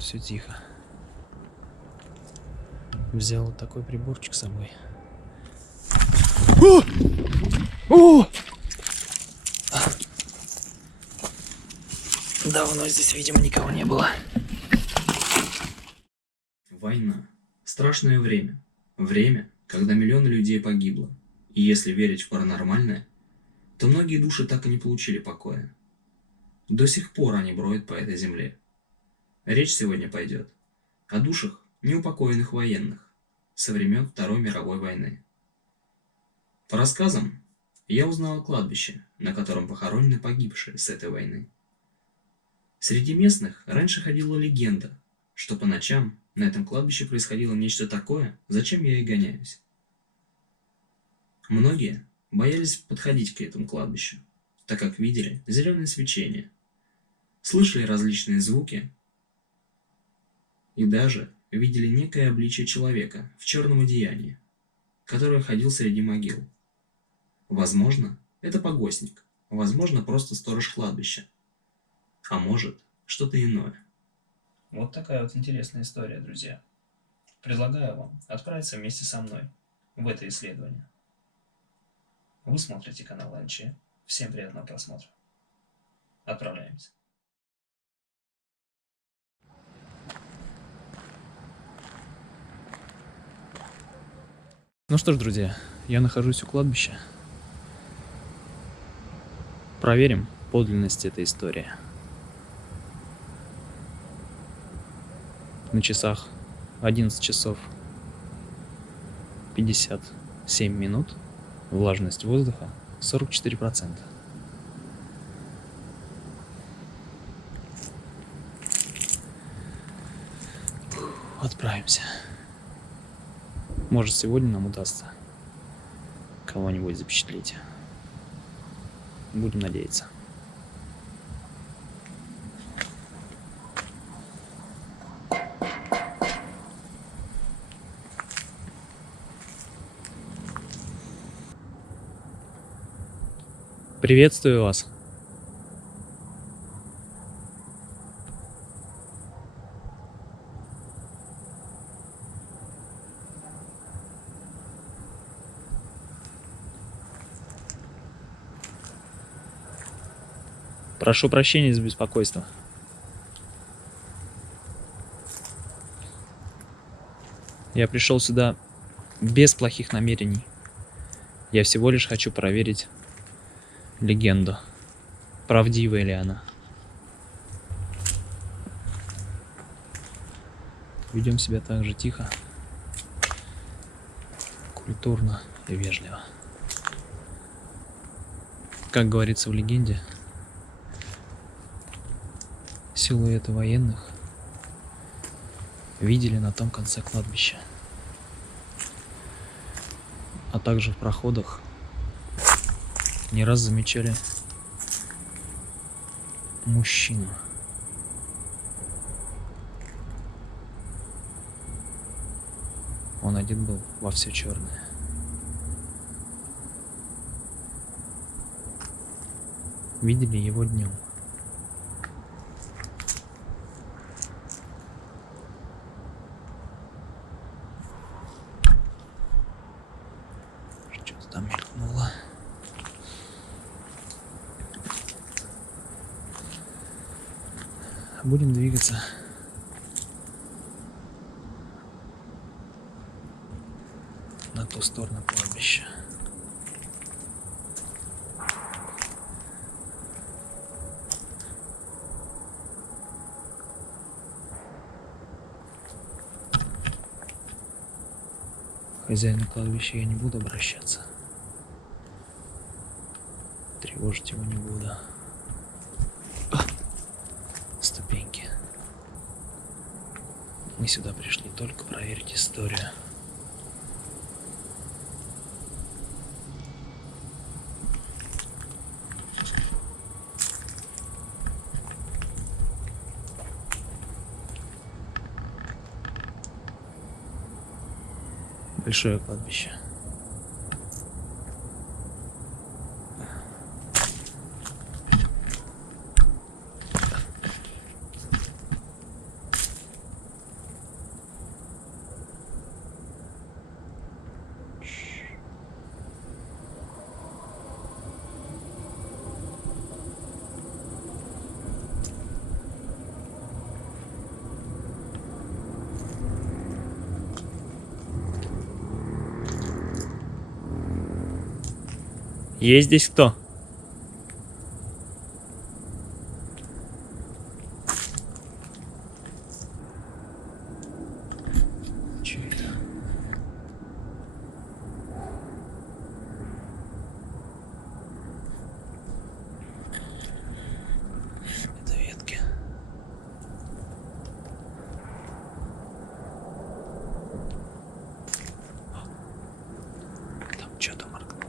все тихо. Взял вот такой приборчик с собой. О! О! Давно здесь, видимо, никого не было. Война. Страшное время. Время, когда миллионы людей погибло. И если верить в паранормальное, то многие души так и не получили покоя. До сих пор они броют по этой земле. Речь сегодня пойдет о душах неупокоенных военных со времен Второй мировой войны. По рассказам, я узнал о кладбище, на котором похоронены погибшие с этой войны. Среди местных раньше ходила легенда, что по ночам на этом кладбище происходило нечто такое, зачем я и гоняюсь. Многие боялись подходить к этому кладбищу, так как видели зеленое свечение, слышали различные звуки и даже видели некое обличие человека в черном одеянии, который ходил среди могил. Возможно, это погостник, возможно, просто сторож кладбища, а может, что-то иное. Вот такая вот интересная история, друзья. Предлагаю вам отправиться вместе со мной в это исследование. Вы смотрите канал НЧ. Всем приятного просмотра. Отправляемся. Ну что ж, друзья, я нахожусь у кладбища. Проверим подлинность этой истории. На часах 11 часов 57 минут. Влажность воздуха 44%. Отправимся. Может, сегодня нам удастся кого-нибудь запечатлеть. Будем надеяться. Приветствую вас. Прошу прощения за беспокойство. Я пришел сюда без плохих намерений. Я всего лишь хочу проверить легенду. Правдивая ли она? Ведем себя так же тихо, культурно и вежливо. Как говорится в легенде, силуэты военных видели на том конце кладбища, а также в проходах не раз замечали мужчину. Он одет был во все черное. Видели его днем. Что-то там мелькнуло. Будем двигаться. На ту сторону кладбища. Хозяину кладбища я не буду обращаться. Тревожить его не буду. Ступеньки. Мы сюда пришли только проверить историю. Большое кладбище. Есть здесь кто? Че это? Это ветки. Там что-то моргнуло.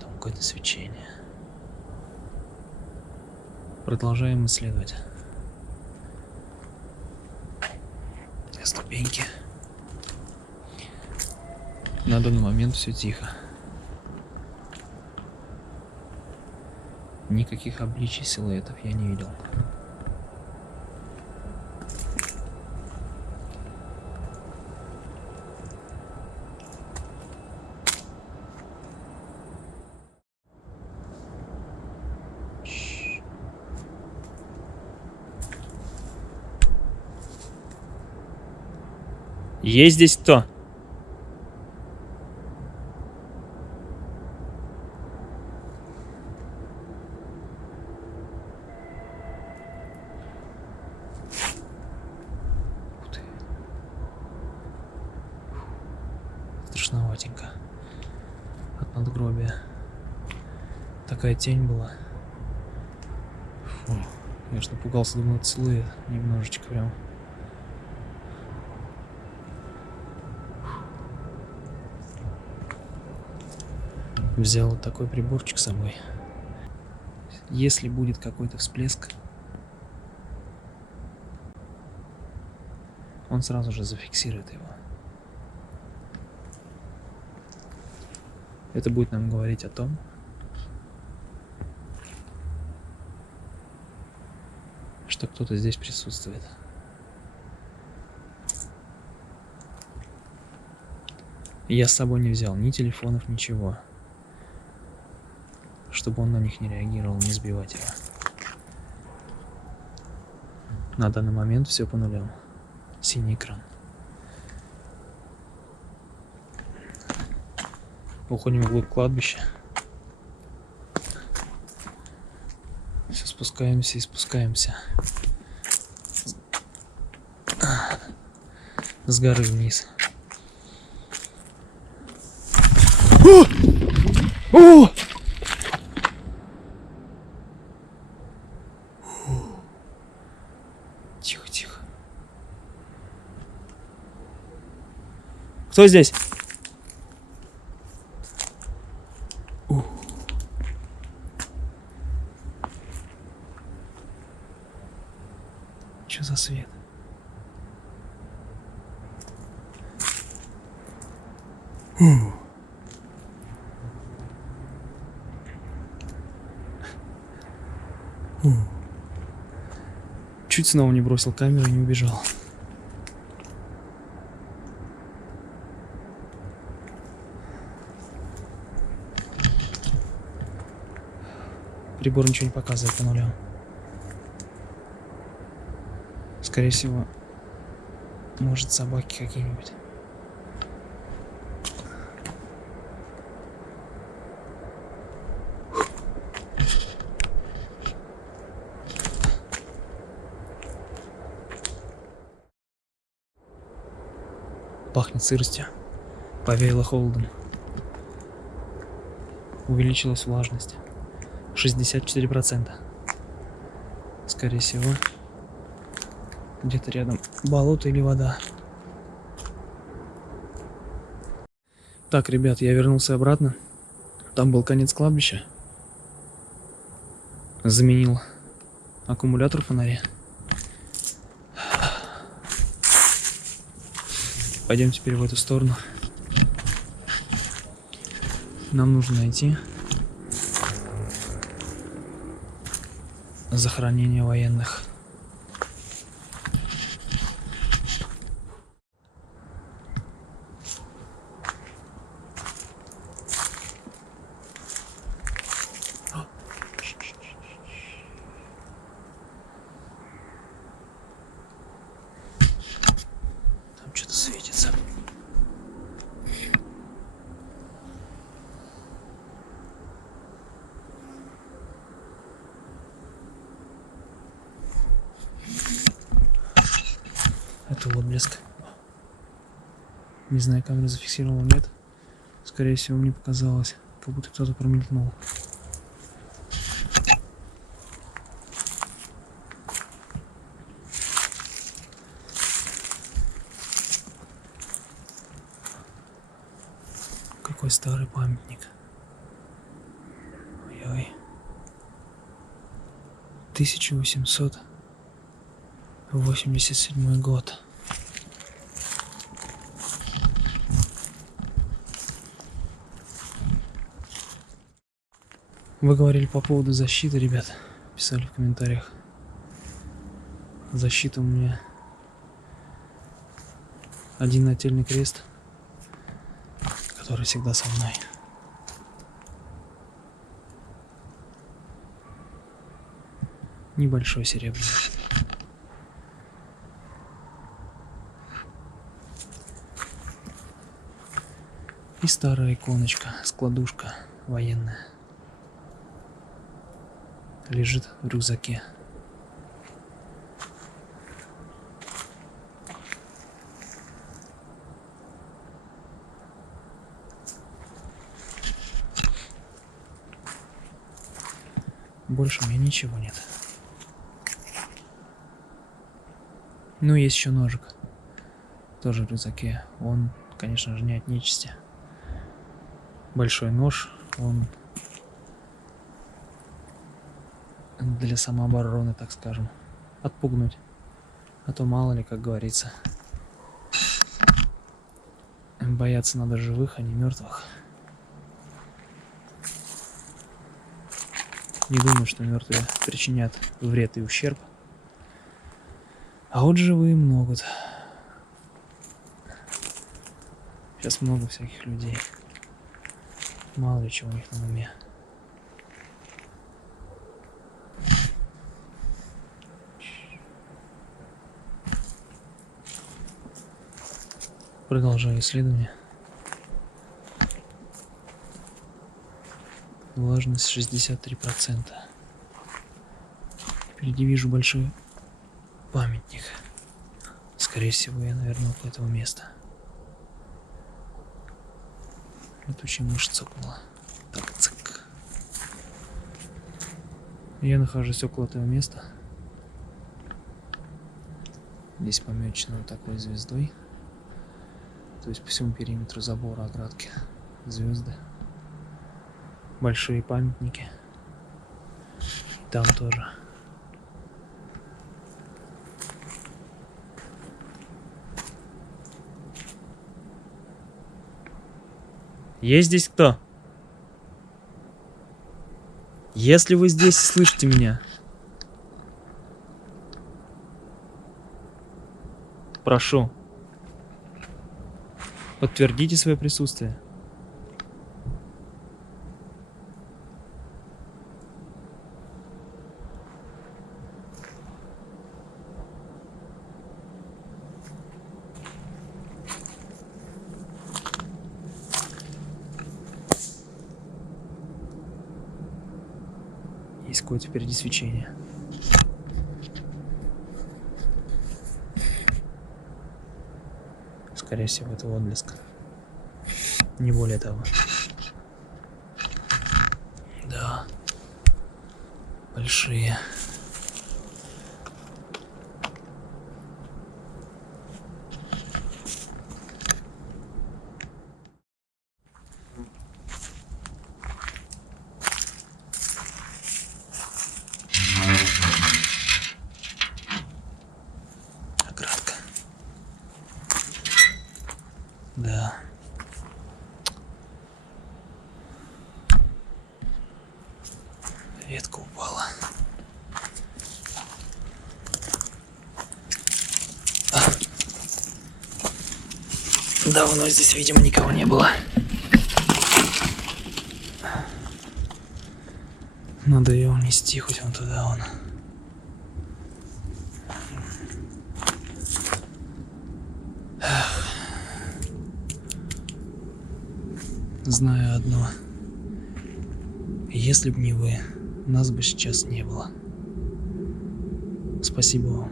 Там какое-то свечение. Продолжаем исследовать. Ступеньки. На данный момент все тихо. Никаких обличий силуэтов я не видел. Есть здесь кто? Ух ты. Страшноватенько. От надгробия. Такая тень была. Фу. Я ж напугался, думал, это силуэт. Немножечко прям. Взял вот такой приборчик с собой. Если будет какой-то всплеск, он сразу же зафиксирует его. Это будет нам говорить о том, что кто-то здесь присутствует. Я с собой не взял ни телефонов, ничего, чтобы он на них не реагировал, не сбивать его. На данный момент все по нулям. Синий экран. Уходим вглубь кладбища. Все спускаемся и спускаемся. С горы вниз. О! Тихо, тихо. Кто здесь? Что за свет? Чуть снова не бросил камеру и не убежал. Прибор ничего не показывает по нулям. Скорее всего, может, собаки какие-нибудь. Пахнет сыростью. Повеяло холодом. Увеличилась влажность. 64%. Скорее всего, где-то рядом болото или вода. Так, ребят, я вернулся обратно. Там был конец кладбища. Заменил аккумулятор в фонаре. Пойдем теперь в эту сторону. Нам нужно найти захоронение военных. Это отблеск. Не знаю, камера зафиксировала, нет. Скорее всего, мне показалось, как будто кто-то промелькнул. Какой старый памятник. Ой-ой. 1887 год. Вы говорили по поводу защиты, ребят. Писали в комментариях. Защита у меня один нательный крест, который всегда со мной. Небольшой серебряный. И старая иконочка, складушка военная. Лежит в рюкзаке. Больше у меня ничего нет. Ну, есть еще ножик. Тоже в рюкзаке. Он, конечно же, не от нечисти. Большой нож. Он для самообороны, так скажем. Отпугнуть. А то мало ли, как говорится. Бояться надо живых, а не мертвых. Не думаю, что мертвые причинят вред и ущерб. А вот живые могут. Сейчас много всяких людей. Мало ли чего у них на уме. Продолжаю исследование. Влажность 63%. Впереди вижу большой памятник. Скорее всего, я, наверное, около этого места. Летучая мышь цокнула. Так, цик. Я нахожусь около этого места. Здесь помечено вот такой звездой. То есть по всему периметру забора оградки звезды. Большие памятники. Там тоже. Есть здесь кто? Если вы здесь слышите меня, прошу, подтвердите свое присутствие. Есть какое-то впереди свечение. Скорее всего, это отблеск. Не более того. Да. Большие. Оградка. Да. Ветка упала. Давно здесь, видимо, никого не было. Надо ее унести хоть вон туда вон. Знаю одно. Если бы не вы, нас бы сейчас не было. Спасибо вам.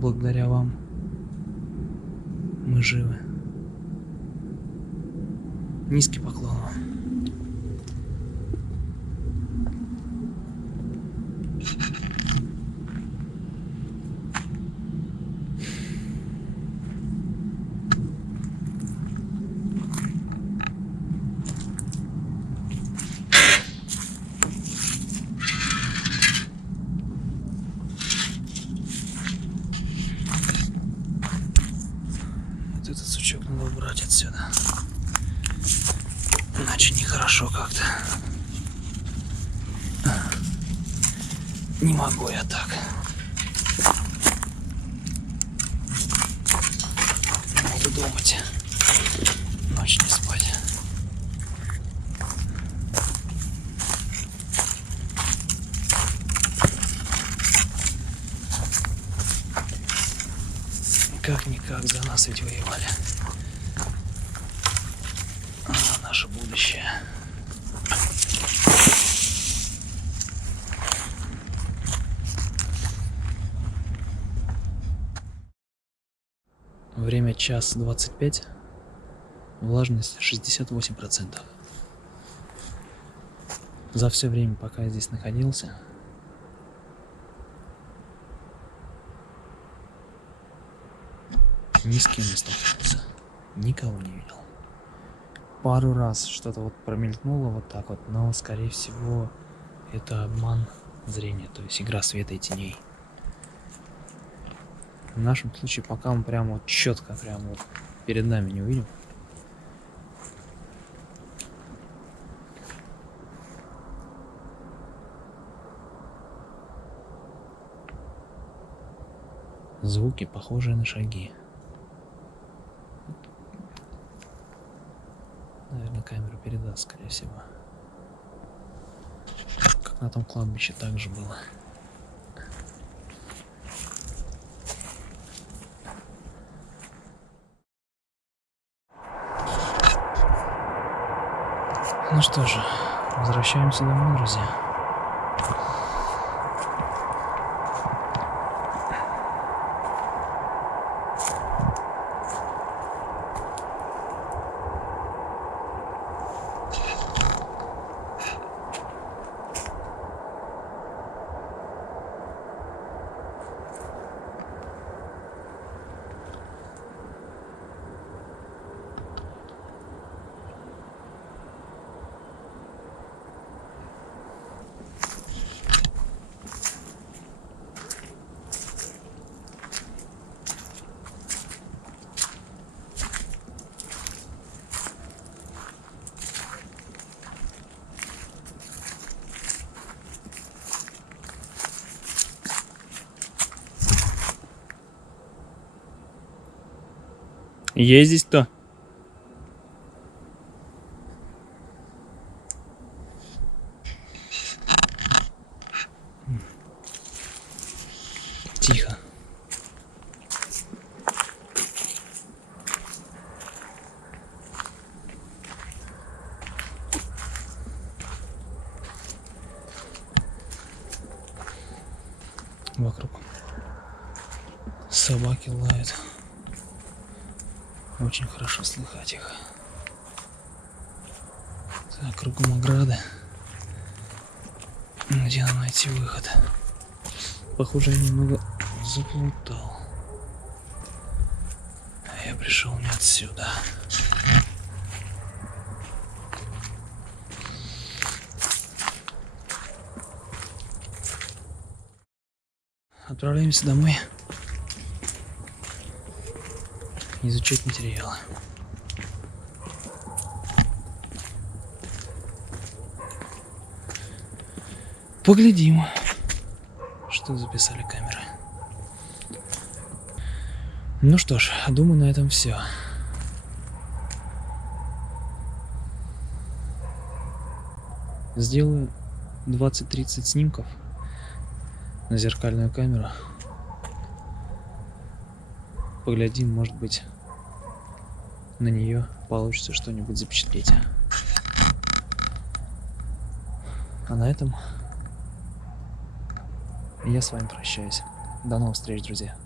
благодаря вам мы живы. Низкий поклон вам. Вот этот сучок надо убрать отсюда. Иначе нехорошо как-то. Не могу я так. Буду думать. Ночь не спать. Как-никак за нас ведь воевали. За наше будущее. Время 1:25. Влажность 68%. За все время, пока я здесь находился, ни с кем не столкнулся. Никого не видел. Пару раз что-то вот промелькнуло вот так вот, но, скорее всего, это обман зрения, то есть игра света и теней. В нашем случае, пока мы прямо вот четко, прямо вот перед нами не увидим. Звуки, похожие на шаги. Наверное, камера передаст, скорее всего. Как на том кладбище так же было. Ну что же, возвращаемся домой, друзья. Есть здесь кто? Тихо. Вокруг собаки лают. Очень хорошо слыхать их. Так, кругом ограды. Где нам найти выход? Похоже, я немного заплутал. Я пришел не отсюда. Отправляемся домой. Изучать материалы. Поглядим, что записали камеры. Ну что ж, думаю, на этом все. Сделаю 20-30 снимков на зеркальную камеру. Поглядим, может быть, на нее получится что-нибудь запечатлеть. А на этом я с вами прощаюсь. До новых встреч, друзья.